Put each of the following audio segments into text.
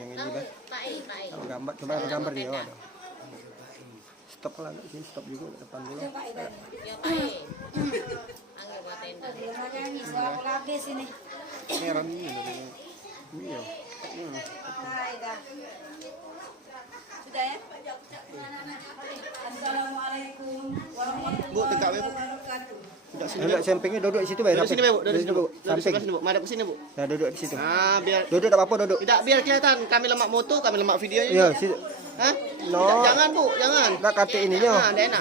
yang ini bah. Gambar, coba gambar dia. Waduh. Stop lah, sini stop juga depan dulu. Merah ini iya. Sudah ya? Assalamualaikum warahmatullahi wabarakatuh. Duduk sampingnya, duduk di situ bayar. Duduk sini, Bu. Duduk sini, Bu. Samping. Duduk sini, Bu. Madep ke sini, Bu. Nah, duduk di situ. Ah, biar Duduk tak apa-apa, duduk. tidak biar kelihatan kami lemak moto, kami lemak videonya. Iya, juga. situ. Hah? No. Jangan, Bu, jangan. Enggak kate ininya. Ah, enggak enak.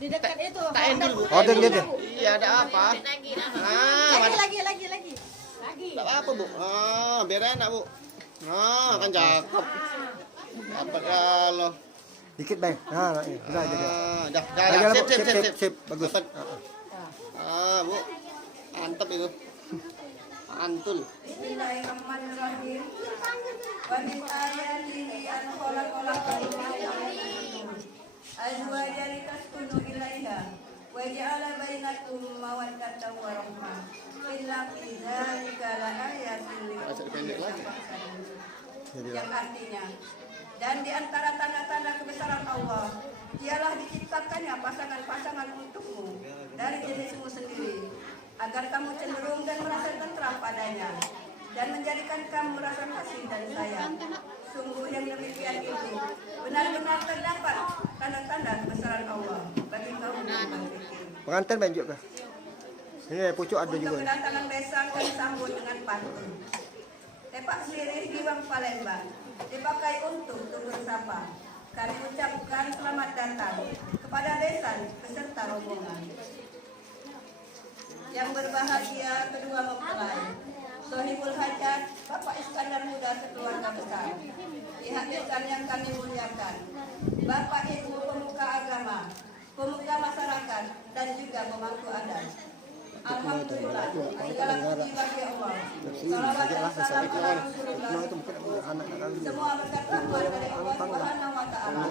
Di dekat itu. Tak endul, Bu. Oh, dan dia. Iya, ada apa? Madep. Lagi. Tak apa, Bu. Ah, biar enak, Bu. Ah, kan cakep. Dapat kalau. Dikit, Bang. Nah, iya. Udah aja dia. Dah, Aja lah, Bu. sip. Bagus. Dapat. Bu. Mantap itu. Mantul. Bismillahirrahmanirrahim. Wa min ayatihi an khalaqa azwajan litaskunu ilaiha wa ja'ala bainakum mawaddatan wa rahmah. Inna fi dzalika laayatin liqaumin yatafakkarun. Yang artinya, dan di antara tanda-tanda kebesaran Allah ialah diciptakannya pasangan-pasangan untukmu dari jenismu sendiri, agar kamu cenderung dan merasa tentram padanya, dan menjadikan kamu merasa kasih dan sayang. Sungguh yang demikian itu benar-benar terdapat tanda-tanda kebesaran Allah bagi kaum yang berpikir. Pengantin Bang juga. Ini pucuk ada juga. Untuk kedatangan besan kami sambut dengan pantun. Tepak sirih Giwang Palembang dipakai untuk turun sapa. Kami ucapkan selamat datang kepada besan beserta rombongan. Yang berbahagia kedua mempelai, Sohibul Hajat Bapak Iskandar Muda sekeluarga besar, pihak besan yang kami muliakan, Bapak Ibu pemuka agama, pemuka masyarakat, dan juga pemangku adat. Alhamdulillah, segala puji bagi Allah. Salawat dan salam ala Rasulullah. Semua berkat rahmat dari Allah Subhanahu wa taala.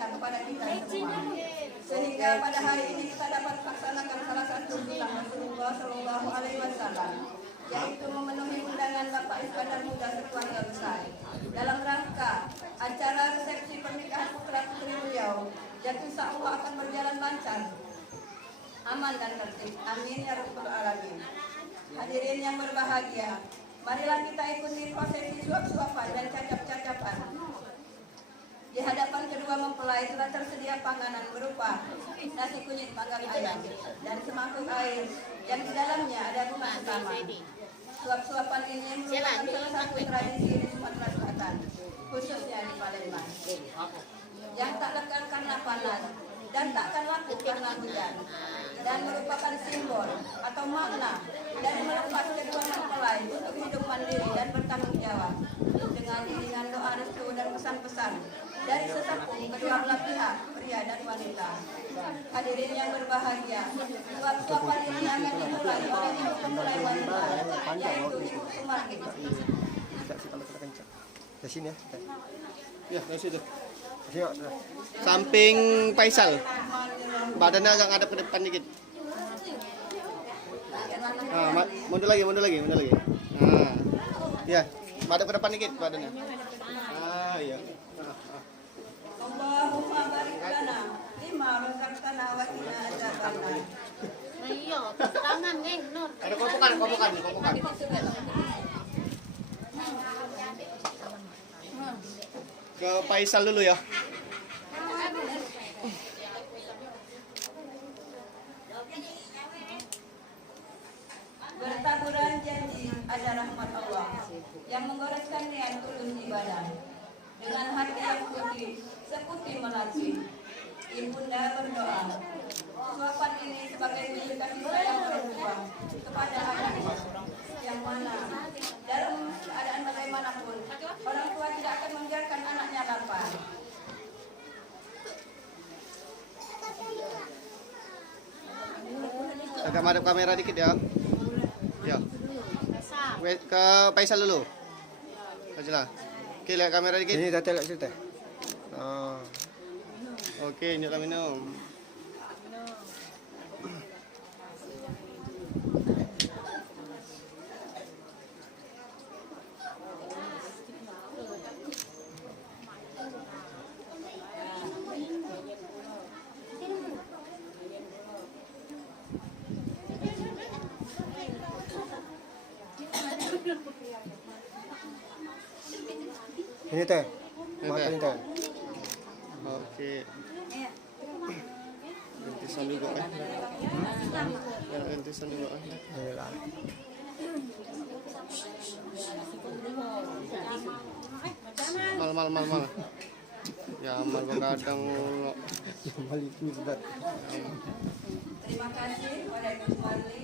Kepada kita semua. Sehingga pada hari ini kita dapat melaksanakan salah satu bilang Rasulullah Shallallahu Alaihi Wasallam, yaitu memenuhi undangan Bapak Iskandar Muda sekeluarga besar dalam rangka acara resepsi pernikahan putra putri beliau, yang insya Allah akan berjalan lancar, aman dan tertib. Amin ya rabbal alamin. Hadirin yang berbahagia, marilah kita ikuti prosesi suap-suapan dan cacap-cacapan. Di hadapan kedua mempelai telah tersedia panganan berupa nasi kunyit panggang ayam dan semangkuk air yang di dalamnya ada bunga utama. Suap-suapan ini merupakan salah satu tradisi di Sumatera Selatan, khususnya di Palembang, yang tak lekang karena panas dan takkan laku karena hujan, dan merupakan simbol atau makna dari melepas kedua mempelai untuk hidup mandiri dan bertanggung jawab, dengan iringan doa restu dan pesan-pesan dari sesepuh kedua belah pihak, pria dan wanita. Hadirin yang berbahagia, suap-suapan ini akan dimulai oleh ibu mempelai wanita, yaitu Ibu Sumarti. Ke sini ya. Ya, dari situ. Sini. Samping Faisal. Badannya agak ngadep ke depan dikit. Ah, mundur lagi. Nah. Ya, madep ke depan dikit badannya. Ah, iya. Allahumma barik lana lima razaqtana wa qina adzabannar. Iya, tangan neng, Nur. Ada kopokan. Ke Faisal dulu ya. Bertaburan janji ada rahmat Allah yang menggoreskan niat tulus ibadah dengan hati yang putih seputih melati. Ibunda berdoa, suapan ini sebagai wujud kasih sayang orang tua kepada anaknya, yang mana dalam keadaan bagaimanapun orang tua tidak akan membiarkan anaknya lapar. Agak madep kamera dikit ya. Ya. Ke Faisal dulu. Ajalah. Oke, lihat kamera dikit. Ini dah lihat cerita. Oh. Oke, nyala minum. Ini teh. Ini Mata teh. ini teh. Oke. Rintisan juga kan. Ya, rintisan juga kan. Iyalah. Mal. Ya, mal begadang mulu. Balik ini berat. Terima kasih kepada Ibu Marli.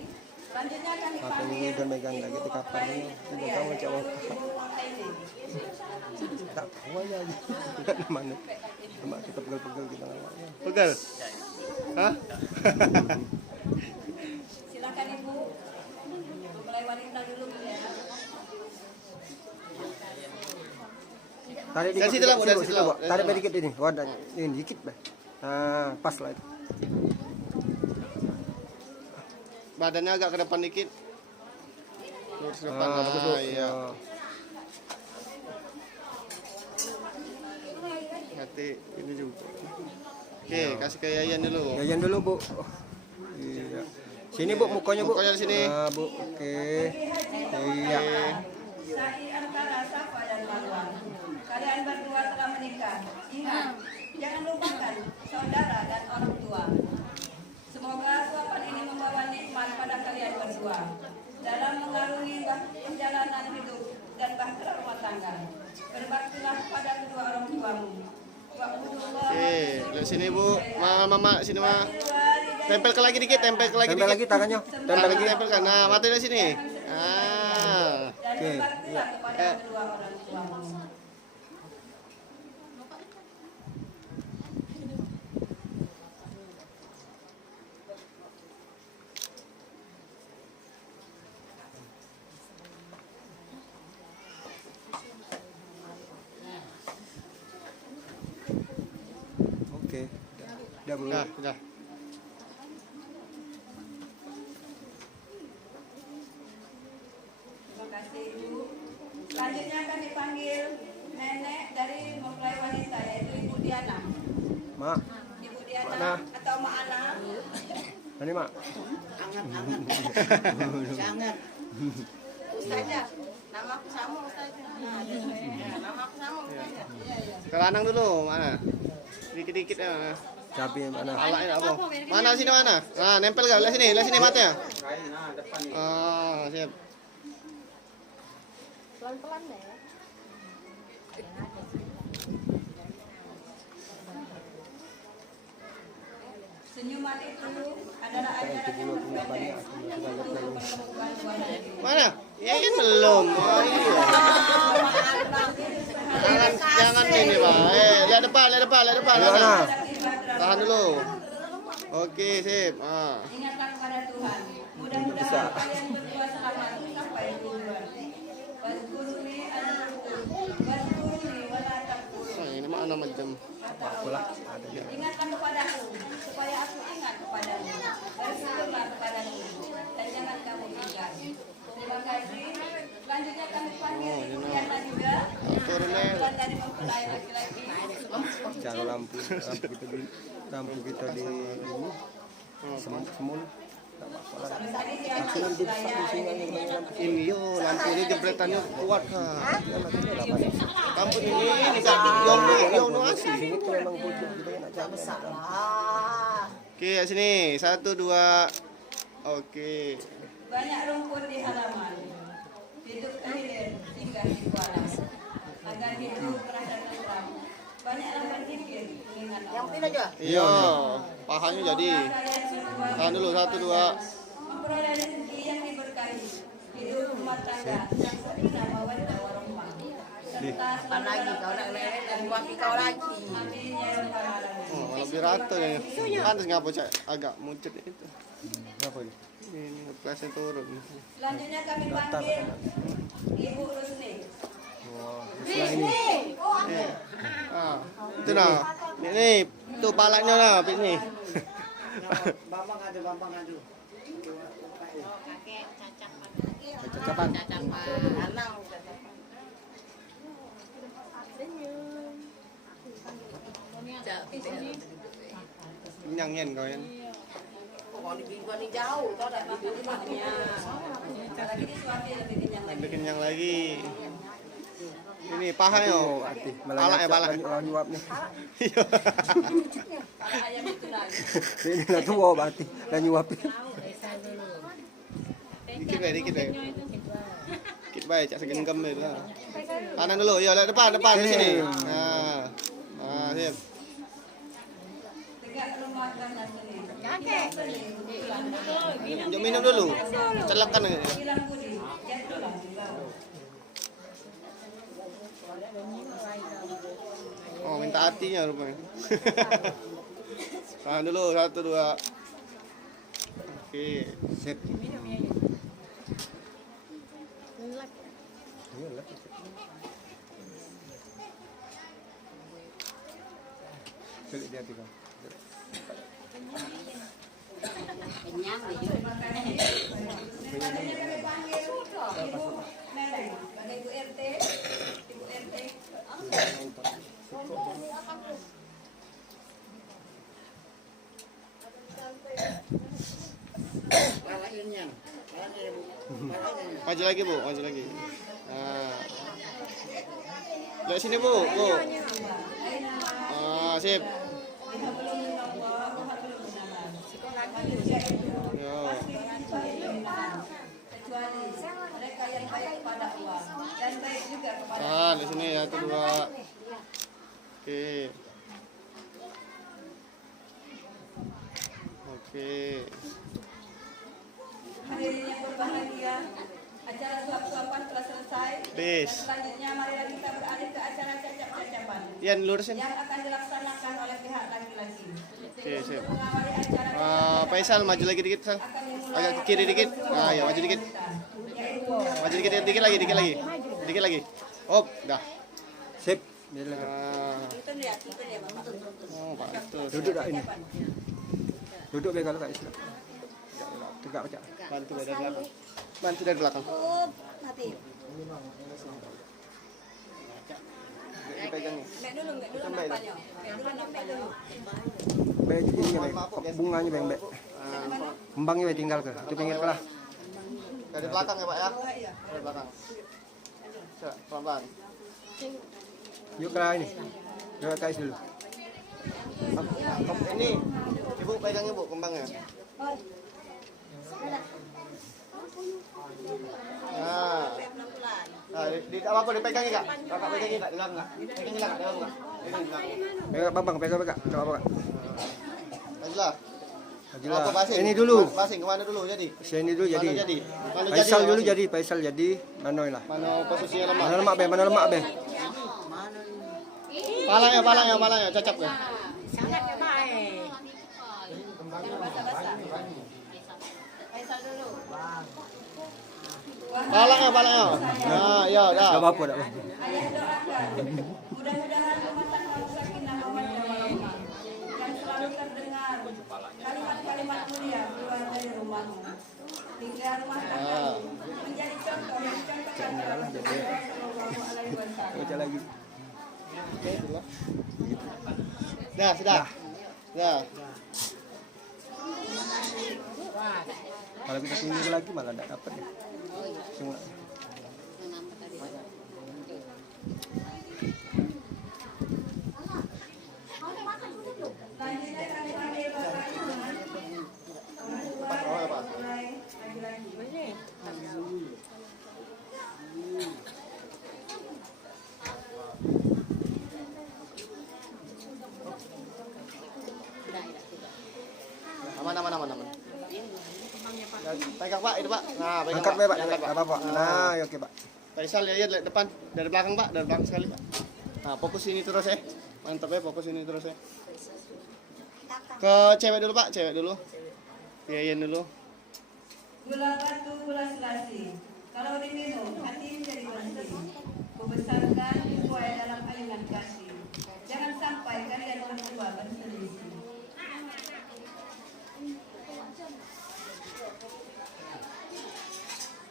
Selanjutnya akan Mata dipanggil ini udah megang lagi di kapal ini. Ibu kamu cowok. Ibu Aini. Tak tahu aja. Mana? Cuma kita pegel-pegel kita ngawalnya. Pegal. Hah? Silakan Ibu. Mempelai wanita dulu ya. Tarik Dari situ lah, Bu, dari situ lah, Bu. Tarik dikit ini, wadahnya. Ini dikit, Bah. Nah, pas lah itu. Badannya agak ke depan dikit. Lurus ke depan. Bagus, Bu. Iya. Hati ini juga. Oke, kasih ke Yayan dulu. Yayan dulu, Bu. Oh, iya. Sini, Bu, mukanya, Bu. Mukanya di sini. Nah, Bu. Oke. Iya. Sai antara Safa dan Marwah. Kalian berdua telah menikah. Ingat, jangan lupakan saudara dan orang tua. Semoga suapan ini membawa nikmat pada kalian berdua dalam mengarungi perjalanan hidup dan bahtera rumah tangga. Berbaktilah pada kedua orang tuamu. Oke, lihat sini Bu. Mama sini Ma. Tempel ke lagi dikit, tempel ke lagi Tempel dikit. lagi tangannya. Tempel Tangan lagi. tempelkan. Nah, mata dari sini. Ah. Dan Oke. berbaktilah kepada kedua orang tuamu. Oke. Udah, Bu. Udah. Terima kasih Ibu. Selanjutnya akan dipanggil nenek dari mempelai wanita yaitu Ibu Diana. Ma. Ibu Diana Mana? atau Mak Ana. Ini, Mak. Jangan. Ustazah, nama aku sama Ustazah. Nama aku sama Ustazah. Ke lanang dulu, mana? Dikit-dikit ya. Cabai mana? Alain apa? Mana sini mana? Nah, nempel gak? Lihat sini matanya. Oh, siap. Pelan-pelan deh. Senyuman itu adalah ajaran yang terpendek untuk mempertemukan dua hati. Mana? Ya kan belum. Oh, iya. Jangan ini, Pak. Lihat depan. Mana? Tahan dulu. Oke, sip. Ah. Ingatlah kepada Tuhan. Mudah-mudahan kalian berdua selamat sampai tujuan. Waskuruni adzukum, waskuruni wala takfurun. Oh, ini mana macam? Ingatlah kepadaku, supaya aku ingat kepadamu. Bersyukurlah kepadamu, dan jangan kamu ingat. Terima kasih. Selanjutnya kami panggil Ibu Diana juga. Turun deh. Bukan dari mempelai laki-laki. Cara lampu kita di ini semul. Tadi diambil wilayah. Ini yo, lampu ini jepretannya kuat kan. Lampu ini kan yo no asli. Sini tuh memang pojok kita yang nak jaga. Oke, ya sini. 1 2. Oke. Banyak rumput di halaman. Hidup kehilir hingga dikualan. Agar hidup terasa tentram. Banyaklah berzikir mengingat Allah. Iya, pahanya jadi. Tahan dulu 1 2. Memperoleh rezeki yang diberkahi. Hidup rumah tangga yang sakinah mawaddah warahmah. Serta selalu dalam dan suami kau lagi. Amin ya rabbal alamin. Oh, lebih rata ya. Pantas ngapa cak agak muncul itu. Apa ini? Ini kelasnya turun. Selanjutnya kami panggil Ibu Rusni. Ah, itu nah. Ini tuh palanya lah, ini. Bambang adu. Kakek cacapan. Cacapan. Anak. Kenyangin kau ya. Jauh, kau tak makan rumahnya. Apalagi di suami lebih kenyang lagi. Lebih kenyang lagi. Ini Nih pahanya. Oh, arti malah Palak ya, nyacak palak. lawan nyuap nih. Para ayam itu lagi. Ini lah tua berarti dan nyuapin. Dikit deh. Dikit baik, cak segenggam itu lah. Kanan dulu, ya depan di sini. Nah, sip. Tegak rumah dan sini. Minum dulu. Celapkan aja. Hilang budi. Jatuhlah di bawah. Oh, minta hatinya rupanya. Tahan dulu, 1, 2. Oke. Sip. Sulit dia tiga. Katanya kami panggil Ibu Meleng, sebagai Ibu RT. Ibu RT. Palaknya. Palaknya, Bu. Palaknya. Maju lagi, Bu. Maju lagi. Nah. Lihat sini, Bu. Sip. Yo. Kecuali mereka yang baik kepada uang dan baik juga kepada Tahan di sini, 1, 2. Oke. Oke. hadirin yang berbahagia. Acara suap-suapan telah selesai. Bis. Dan selanjutnya marilah kita beralih ke acara cacap-cacapan Yan, lurusin. yang akan dilaksanakan oleh pihak laki-laki. Oke, sip. Mengawali acara Faisal maju lagi dikit, Sal. akan dimulai Agak ke kiri dikit. Nah, ya maju dikit. yaitu Maju dikit lagi. Dikit lagi. Oh, dah. Sip. Biar lagi. Oh, pantas. Duduk dah ini. Duduk biar kalau tak istilah. Tegak baca. Bantu dari belakang. Bantu dari belakang. Dipegang nih. nampaknya. Baik ini baik. Bunganya baik baik. Kembangnya baik tinggal ke. Itu pinggir kelah. Dari belakang ya, Pak ya? Dari belakang. Coba, pelan-pelan. Yuk kelah ini. Coba kais dulu. Ini, Ibu pegang Ibu kembangnya. Nah, apa dipegangin Kak? Kakak pegangin Kak, dilarang Kak? Pegangin Kak, dilarang Kak? Pegang Bambang, pegang. Coba apa Kak? Majulah. Majulah. Apa passing? Ini dulu. Passing kemana dulu jadi? Sini dulu jadi. Mana jadi? Mana Faisal dulu passing? jadi, Faisal jadi. Manoy lah. Mana posisinya lemah? Mana lemak be. Palanya, cocok ya. Faisal dulu. Palanya. Nah, ya udah. Enggak apa-apa, enggak apa-apa. Ayah doakan. Mudah-mudahan rumah tangga sakinah mawaddah warahmah yang selalu terdengar kalimat-kalimat mulia keluar dari rumahmu. Hingga rumah tangga menjadi contoh yang contohkan dalam Sallallahu Alaihi Wasallam. Baca lagi. Oke, dulu. Dah, sudah. Dah. Kalau kita tinggi lagi malah enggak dapat ya. Semua. Selanjutnya kami panggil Bapak Iman. Orang tua mulai lagi-lagi. Aman. Pegang Pak, itu Pak. Nah, pegang Angkat be, Pak. Angkat, Enggak apa-apa. Nah, ya, oke, Pak. Faisal lihat depan, dari belakang Pak, dari belakang sekali Pak. Nah, fokus ini terus ya. Mantap ya, fokus ini terus ya. Ke cewek dulu Pak, cewek dulu. Iyain dulu. Gula batu, gula selasi. Kalau diminum, hati menjadi bersih. Kubesarkan dituai dalam ayunan kasih. Jangan sampai kalian berdua berselisih.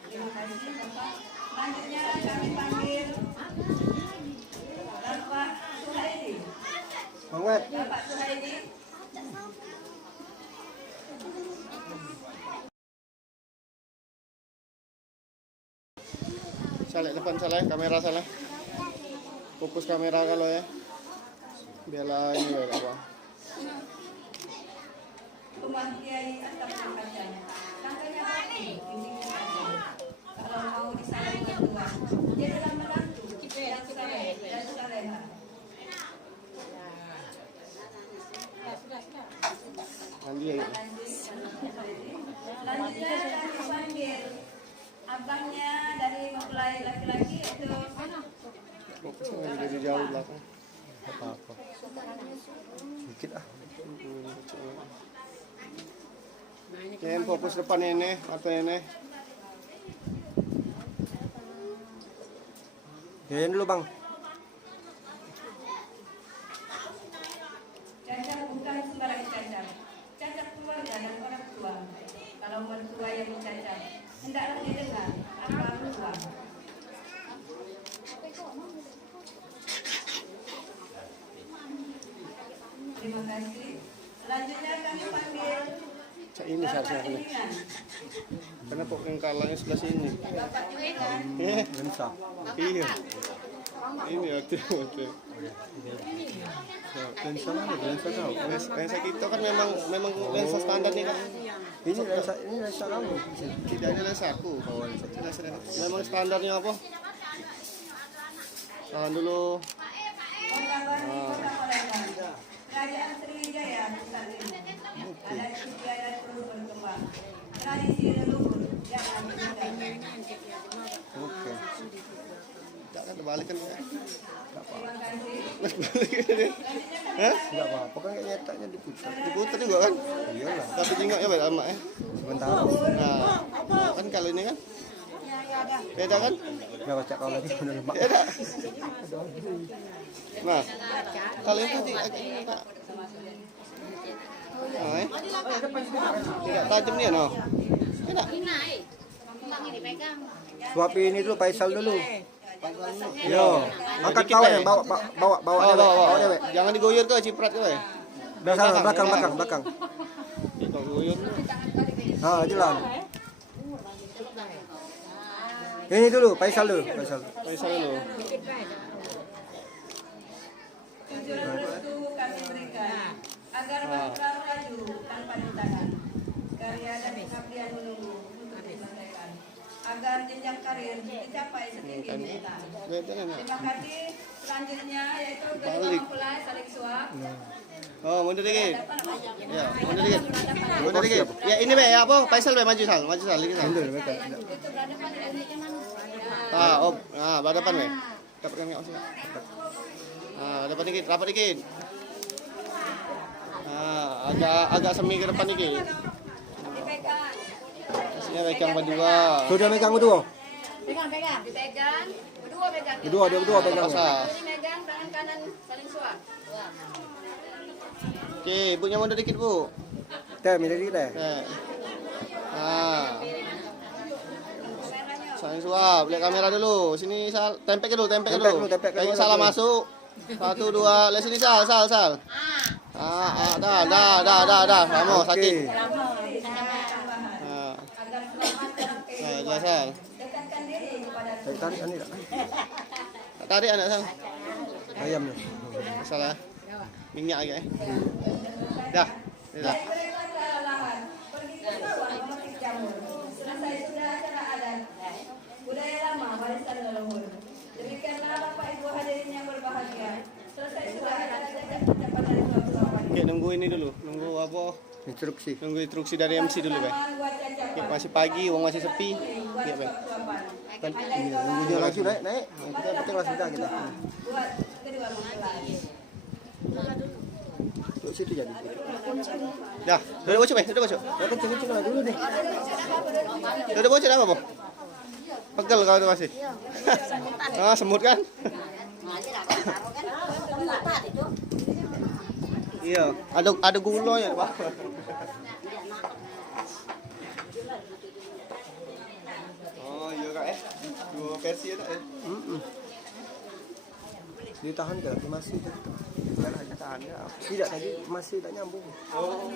Terima kasih Bapak. Selanjutnya kami panggil Bapak Suhaidi. Bang Wet. Bapak Suhaidi. Saleh depan, Saleh, kamera Saleh. Fokus kamera kalau ya. Biarlah ini ya apa. Rumah Kiai atap kacanya. Tangkanya bagus, dindingnya tajam. Kalau mau disaling berdua, dia adalah menantu yang saleh dan saleha. Mandi ya. Selanjutnya kami panggil abangnya dari mempelai laki-laki itu Fokusnya dari jauh belakang. Apa-apa. Dikit ah. Jangan fokus depan ini atau ini. Yayan dulu bang. cacat bukan sembarang cacat. Cacat keluarga dan orang tua. Kalau mertua yang mencacat, hendaklah didengar apa mertua. Terima kasih. Selanjutnya kami panggil Ini seharusnya kena. Iningan. Kenapa yang kalahnya sebelah sini? Bapak Iningan. Lensa. Iya. Ini waktu. Lensa mana? Lensa kau. Lensa kita kan memang lensa standar nih kan. Ini lensa kamu. Tidak ada lensa aku. Memang standarnya apa? Tahan dulu. Kota Palembang. Kerajaan Sriwijaya saat ini. Ada istiadat terus berkembang. Tradisi leluhur jangan ditinggalkan. Oke. Tak kan terbalik kan ya. Terima kasih. Balik kan. Hah? Enggak apa-apa kan kayak nyetaknya diputar. Diputar juga kan? Iyalah. Tapi jengoknya beda sama ya. Sementara. Nah, kan kalau ini kan beda kan? Enggak baca kau lagi benar lemak. Beda. Nah, kalau ini agak tidak tajam dia no. Tidak. Suapi ini dulu Faisal dulu. Yo, angkat Dikit, bawah Bay. ya, bawa Bawa, bawa. Jangan digoyor ke ciprat ke. belakang. Kalau goyor. Ah, jalan. Ini dulu, Faisal dulu. Faisal dulu. Tujuan restu kami berikan agar berperan maju tanpa ditahan. Karya dan pengabdian menunggu untuk diselesaikan. Agar jenjang karir dicapai setinggi kita. Beda kan? Terima kasih. Selanjutnya yaitu kedua Balik. mempelai saling suap. Oh, mundur dikit. Ya, mundur dikit. Mundur dikit. Ya ini be, ya apa? Faisal be maju sal, lagi sal. Mundur mereka. Berdepan be. Dapatkan enggak sih? Depan dikit, rapat dikit. Agak semi ke depan dikit. Dipegang. Kasihnya pegang berdua. Sudah megang berdua. Pegang. Dipegang. Berdua pegang. Dia berdua pegang. Pasal. Ini megang tangan kanan saling suap. Oke, ibunya mundur dikit, Bu. Teh, milih dikit teh. Saling suap, lihat kamera dulu. Sini sal, tempek dulu. Tempek dulu. Kayak salah masuk. 1 2, lihat sini sal. Dah. Kamu sakit. Agar selamat dalam kehidupan. Jelas sal. Dekatkan diri kepada Saya tarik ini tak? Tarik anak sal. Ayamnya. Salah. Minyak aja. Dah. Berikan cara lahan, pergi ke sawah memetik jamur. Selesai sudah acara adat, budaya lama warisan leluhur. Demikianlah Bapak Ibu hadirin yang berbahagia. Selesai sudah acara adat dapat dari suap-suapan. Oke, nunggu ini dulu. Nunggu apa? Instruksi. Nunggu instruksi dari MC dulu, Be. Oke, masih pagi, uang masih sepi. Iya, Be. Nunggu dia lagi naik. Kita kelas kita. Buat kedua mempelai. Duduk situ jadi. Dah, duduk bocok, Be. Duduk bocok. Ya kencing lah dulu deh. Duduk bocok apa, Bu? Pegel kau tuh masih. Semut kan? Iya, ada gula ya, Pak. Oh, iya Kak, dua versi ada ya. Ditahan ke masih. Tahan ya. Tidak tadi masih tak nyambung. Oh.